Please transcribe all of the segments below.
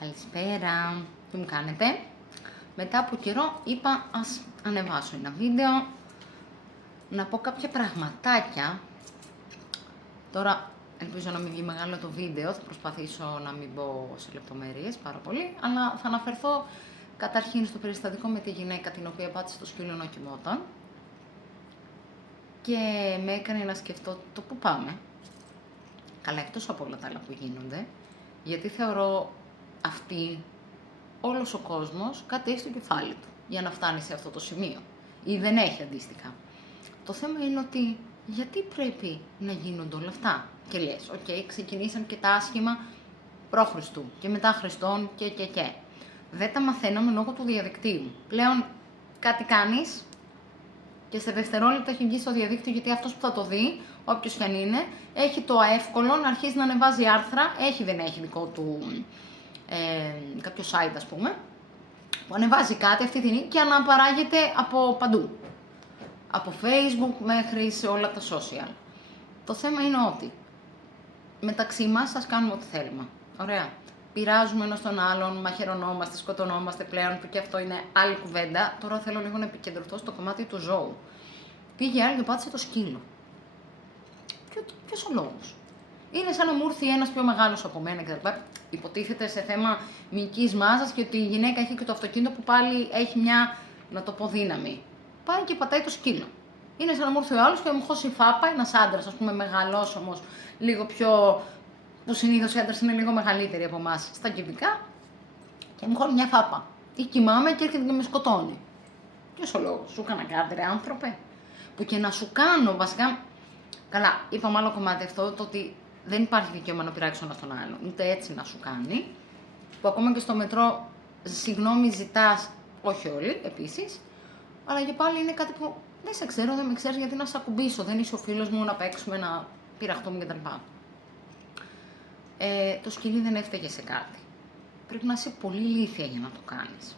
Καλησπέρα, τι μου κάνετε? Μετά από καιρό είπα ας ανεβάσω ένα βίντεο, να πω κάποια πραγματάκια. Τώρα ελπίζω να μην βγει μεγάλο το βίντεο, θα προσπαθήσω να μην μπω σε λεπτομέρειες πάρα πολύ, αλλά θα αναφερθώ καταρχήν στο περιστατικό με τη γυναίκα την οποία πάτησε το σκύλο ενώ κοιμόταν και με έκανε να σκεφτώ το που πάμε. Καλά, εκτός από όλα τα άλλα που γίνονται, γιατί θεωρώ αυτή όλος ο κόσμος κάτι έχει στο κεφάλι του για να φτάνει σε αυτό το σημείο ή δεν έχει αντίστοιχα. Το θέμα είναι ότι γιατί πρέπει να γίνονται όλα αυτά και λες, ξεκινήσαν και τα άσχημα π.Χ. και μετά Χριστόν και. Δεν τα μαθαίναμε λόγω του διαδικτύου. Πλέον κάτι κάνεις και σε δευτερόλεπτα έχει βγει στο διαδίκτυο, γιατί αυτός που θα το δει, όποιος και αν είναι, έχει το εύκολο να αρχίσει να ανεβάζει άρθρα, δεν έχει δικό του κάποιο site ας πούμε, που ανεβάζει κάτι αυτή την και αναπαράγεται από παντού. Από Facebook μέχρι σε όλα τα social. Το θέμα είναι ότι μεταξύ μας ας κάνουμε ό,τι θέλουμε. Ωραία. Πειράζουμε ένας τον άλλον, μαχαιρωνόμαστε, σκοτωνόμαστε πλέον, που και αυτό είναι άλλη κουβέντα. Τώρα θέλω λίγο να επικεντρωθώ στο κομμάτι του ζώου. Πήγε άλλη και πάτησε το σκύλο. Ποιος ο λόγος? Είναι σαν να μου έρθει ένας πιο μεγάλος από μένα κτλ. Υποτίθεται σε θέμα μυϊκής μάζας και ότι η γυναίκα έχει και το αυτοκίνητο που πάλι έχει μια, να το πω, δύναμη. Πάει και πατάει το σκύλο. Είναι σαν να μου έρθει ο άλλος και μου χώσει φάπα, ένας άντρας, ας πούμε, μεγαλός όμως, λίγο πιο. Που συνήθως οι άντρες είναι λίγο μεγαλύτεροι από εμάς στα κυβικά, και μου χώνει μια φάπα. Ή κοιμάμαι και έρχεται και με σκοτώνει. Ποιος ο λόγος? Σου έκανα κάτι, ρε άνθρωπε? Που και να σου κάνω βασικά. Καλά, είπαμε άλλο κομμάτι αυτό, το ότι δεν υπάρχει δικαίωμα να πειράξει ο ένας τον άλλον, ούτε έτσι να σου κάνει. Που ακόμα και στο μετρό, συγγνώμη ζητάς, όχι όλοι επίσης, αλλά και πάλι είναι κάτι που δεν σε ξέρω, δεν με ξέρεις, γιατί να σε ακουμπήσω, δεν είσαι ο φίλος μου, να παίξουμε, να πειραχτούμε κτλ. Το σκυλί δεν έφταιγε σε κάτι. Πρέπει να είσαι πολύ ηλίθια για να το κάνεις.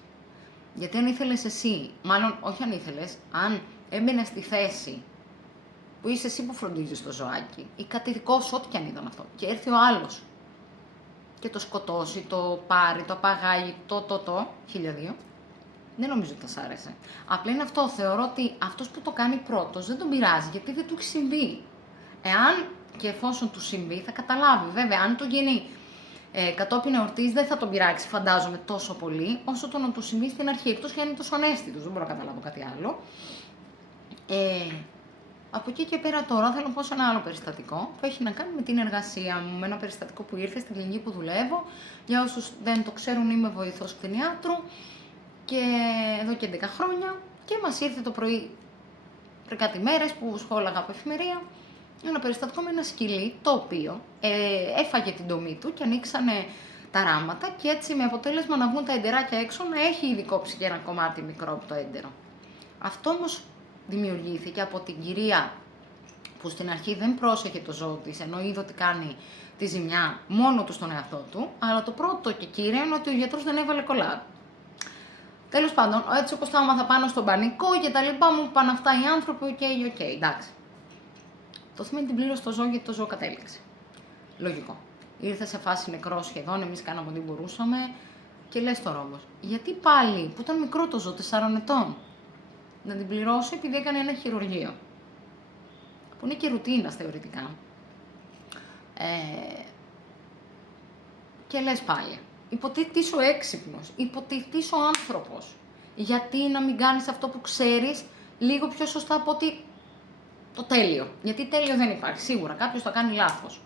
Γιατί αν ήθελες εσύ, μάλλον όχι αν ήθελες, αν έμπαινες στη θέση που είσαι εσύ που φροντίζεις το ζωάκι ή κάτι δικό σου, ό,τι και αν ήταν αυτό, και έρθει ο άλλος και το σκοτώσει, το πάρει, το απαγάγει, χίλια-δύο, δεν νομίζω ότι θα σ' άρεσε. Απλά είναι αυτό, θεωρώ ότι αυτός που το κάνει πρώτος δεν τον πειράζει, γιατί δεν του έχει συμβεί. Εάν και εφόσον του συμβεί, θα καταλάβει. Βέβαια, αν του γίνει κατόπιν εορτής, δεν θα τον πειράξει, φαντάζομαι, τόσο πολύ, όσο το να του συμβεί στην αρχή, εκτός και αν είναι τόσο ανέστητος, δεν μπορώ να καταλάβω κάτι άλλο. Από εκεί και πέρα τώρα θέλω να πω σε ένα άλλο περιστατικό που έχει να κάνει με την εργασία μου, με ένα περιστατικό που ήρθε στην κλινική που δουλεύω. Για όσους δεν το ξέρουν, είμαι βοηθός κτηνιάτρου και εδώ και 11 χρόνια, και μας ήρθε το πρωί πριν κάτι μέρες που σχόλαγα από εφημερία ένα περιστατικό με ένα σκυλί το οποίο έφαγε την τομή του και ανοίξανε τα ράματα, και έτσι με αποτέλεσμα να βγουν τα εντεράκια έξω, να έχει ήδη κόψει και ένα κομμάτι μικρό από το έντερο. Αυτό όμως δημιουργήθηκε από την κυρία που στην αρχή δεν πρόσεχε το ζώο της, ενώ είδε ότι κάνει τη ζημιά μόνο του στον εαυτό του, αλλά το πρώτο και κύριο είναι ότι ο γιατρός δεν έβαλε κολάρ. Τέλος πάντων, έτσι όπως το άμαθα πάνω στον πανικό και τα λοιπά, μου είπαν αυτά οι άνθρωποι, οκ, εντάξει. Το θέμα είναι την πλήρωσε το ζώο, γιατί το ζώο κατέληξε. Λογικό. Ήρθε σε φάση νεκρό σχεδόν, εμείς κάναμε ό,τι μπορούσαμε, και λες τώρα όμως, γιατί πάλι που ήταν μικρό το ζώο, 4 ετών, να την πληρώσω επειδή έκανε ένα χειρουργείο, που είναι και ρουτίνας θεωρητικά. Και λες πάλι, υποτίθεται είσαι ο έξυπνος, υποτίθεται είσαι ο άνθρωπος. Γιατί να μην κάνεις αυτό που ξέρεις λίγο πιο σωστά από ότι το τέλειο? Γιατί τέλειο δεν υπάρχει, σίγουρα κάποιος θα κάνει λάθος.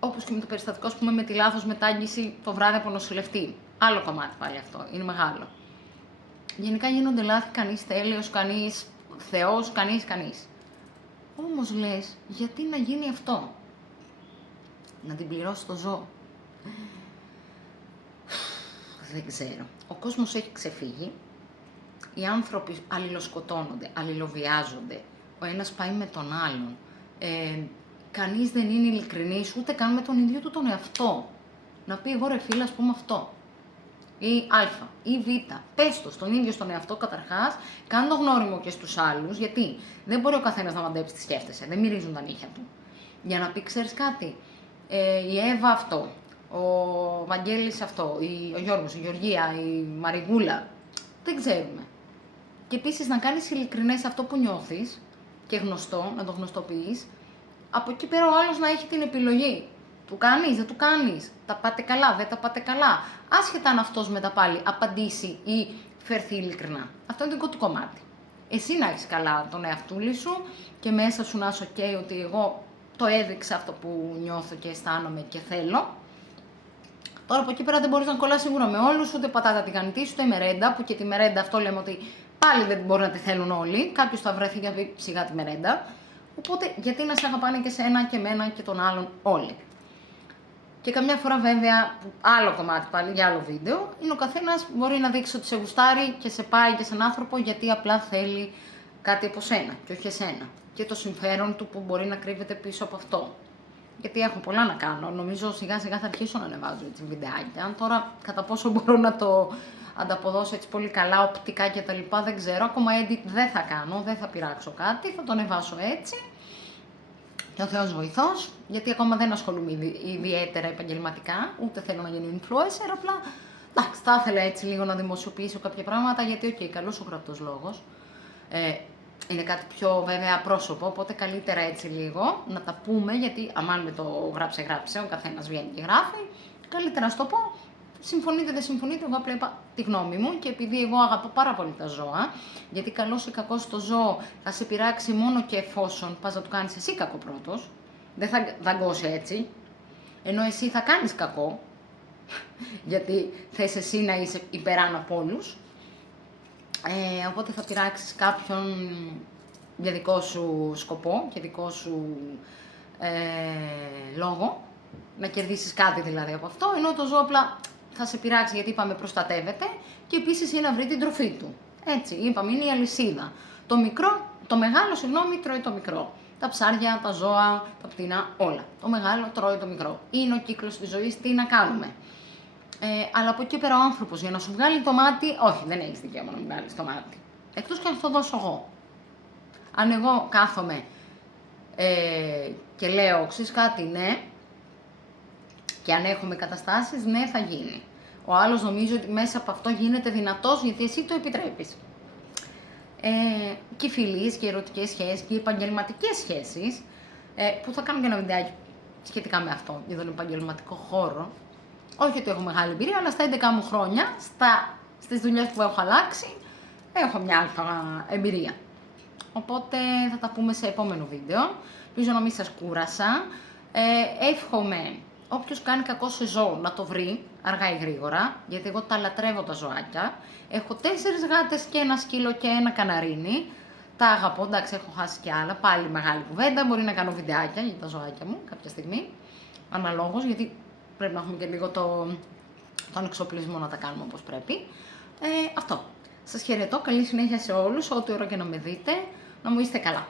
Όπως και με το περιστατικό, ας πούμε, με τη λάθος μετάγγιση το βράδυ από νοσηλευτή. Άλλο κομμάτι πάλι αυτό, είναι μεγάλο. Γενικά γίνονται λάθη, κανείς τέλειος, κανείς θεός, κανείς. Όμως λες, γιατί να γίνει αυτό? Να την πληρώσει το ζώο? Δεν ξέρω. Ο κόσμος έχει ξεφύγει. Οι άνθρωποι αλληλοσκοτώνονται, αλληλοβιάζονται. Ο ένας πάει με τον άλλον. Κανείς δεν είναι ειλικρινής, ούτε καν με τον ίδιο του τον εαυτό. Να πει εγώ, ρε φίλε, ας πούμε αυτό. Ή α ή β. Πες το στον ίδιο στον εαυτό καταρχάς, κάνε το γνώριμο και στους άλλους, γιατί δεν μπορεί ο καθένας να μαντέψει τι σκέφτεσαι, δεν μυρίζουν τα νύχια του. Για να πει, ξέρεις κάτι, η Εύα αυτό, ο Βαγγέλης αυτό, ο Γιώργος, η Γεωργία, η Μαριγούλα. Δεν ξέρουμε. Και επίσης να κάνεις ειλικρινές αυτό που νιώθεις και γνωστό, να το γνωστοποιείς. Από εκεί πέρα ο άλλος να έχει την επιλογή. Του κάνεις, δεν του κάνεις, τα πάτε καλά, δεν τα πάτε καλά. Άσχετα αν αυτός μετά πάλι απαντήσει ή φερθεί ειλικρινά. Αυτό είναι το δικό του κομμάτι. Εσύ να έχεις καλά τον εαυτούλη σου και μέσα σου να είσαι ok ότι εγώ το έδειξα αυτό που νιώθω και αισθάνομαι και θέλω. Τώρα από εκεί πέρα δεν μπορείς να κολλάς σίγουρα με όλους, ούτε πατάτα τηγανιτή, ούτε μερέντα, που και τη μερέντα αυτό λέμε ότι πάλι δεν μπορεί να τη θέλουν όλοι. Κάποιος θα βρεθεί για πει σιγά τη μερέντα. Οπότε γιατί να σε αγαπάνε και σένα και εμένα και τον άλλον όλοι. Και καμιά φορά βέβαια, άλλο κομμάτι πάλι για άλλο βίντεο, είναι ο καθένας μπορεί να δείξει ότι σε γουστάρει και σε πάει και σαν άνθρωπο γιατί απλά θέλει κάτι από σένα και όχι εσένα. Και το συμφέρον του που μπορεί να κρύβεται πίσω από αυτό. Γιατί έχω πολλά να κάνω. Νομίζω σιγά σιγά θα αρχίσω να ανεβάζω έτσι βιντεάκια. Τώρα κατά πόσο μπορώ να το ανταποδώσω έτσι πολύ καλά, οπτικά κτλ. Δεν ξέρω. Ακόμα edit δεν θα κάνω, δεν θα πειράξω κάτι. Θα το ανεβάσω έτσι. Και ο Θεός βοηθός, γιατί ακόμα δεν ασχολούμαι ιδιαίτερα επαγγελματικά, ούτε θέλω να γίνω influencer, απλά εντάξει, θα ήθελα έτσι λίγο να δημοσιοποιήσω κάποια πράγματα, γιατί καλός ο γραπτός λόγος. Είναι κάτι πιο βέβαια πρόσωπο, οπότε καλύτερα έτσι λίγο να τα πούμε, γιατί αμάν με το γράψε, ο καθένας βγαίνει και γράφει, καλύτερα να σου το πω. Συμφωνείτε, δεν συμφωνείτε, εγώ απλά είπα τη γνώμη μου και επειδή εγώ αγαπώ πάρα πολύ τα ζώα, γιατί καλός ή κακός το ζώο θα σε πειράξει μόνο και εφόσον πας να του κάνεις εσύ κακό πρώτος, δεν θα δαγκώσει έτσι, ενώ εσύ θα κάνεις κακό, γιατί θες εσύ να είσαι υπεράνω από όλους, οπότε θα πειράξεις κάποιον για δικό σου σκοπό και δικό σου λόγο, να κερδίσεις κάτι δηλαδή από αυτό, ενώ το ζώο απλά θα σε πειράξει γιατί είπαμε προστατεύεται και επίσης είναι να βρει την τροφή του. Έτσι, είπαμε είναι η αλυσίδα. Το μεγάλο, τρώει το μικρό. Τα ψάρια, τα ζώα, τα πτηνά, όλα. Το μεγάλο τρώει το μικρό. Είναι ο κύκλος της ζωής, τι να κάνουμε. Αλλά από εκεί πέρα ο άνθρωπος για να σου βγάλει το μάτι, όχι, δεν έχεις δικαίωμα να μου βγάλεις το μάτι. Εκτός και αν το δώσω εγώ. Αν εγώ κάθομαι και λέω, ξέρεις κάτι, ναι, και αν έχουμε καταστάσεις, ναι, θα γίνει. Ο άλλος νομίζει ότι μέσα από αυτό γίνεται δυνατός, γιατί εσύ το επιτρέπεις. Και φιλίες και ερωτικές σχέσεις και επαγγελματικές σχέσεις, που θα κάνω και ένα βιντεάκι σχετικά με αυτό, για τον επαγγελματικό χώρο. Όχι ότι έχω μεγάλη εμπειρία, αλλά στα 11 μου χρόνια, στις δουλειές που έχω αλλάξει, έχω μια αλφα εμπειρία. Οπότε θα τα πούμε σε επόμενο βίντεο. Ελπίζω να μην σας κούρασα. Εύχομαι όποιος κάνει κακό σε ζώο να το βρει αργά ή γρήγορα, γιατί εγώ τα λατρεύω τα ζωάκια. Έχω 4 γάτες και ένα σκύλο και ένα καναρίνι. Τα αγαπώ, εντάξει, έχω χάσει και άλλα. Πάλι μεγάλη κουβέντα. Μπορεί να κάνω βιντεάκια για τα ζωάκια μου κάποια στιγμή. Αναλόγως, γιατί πρέπει να έχουμε και λίγο τον εξοπλισμό να τα κάνουμε όπως πρέπει. Αυτό. Σας χαιρετώ. Καλή συνέχεια σε όλους. Ό,τι ώρα και να με δείτε. Να μου είστε καλά.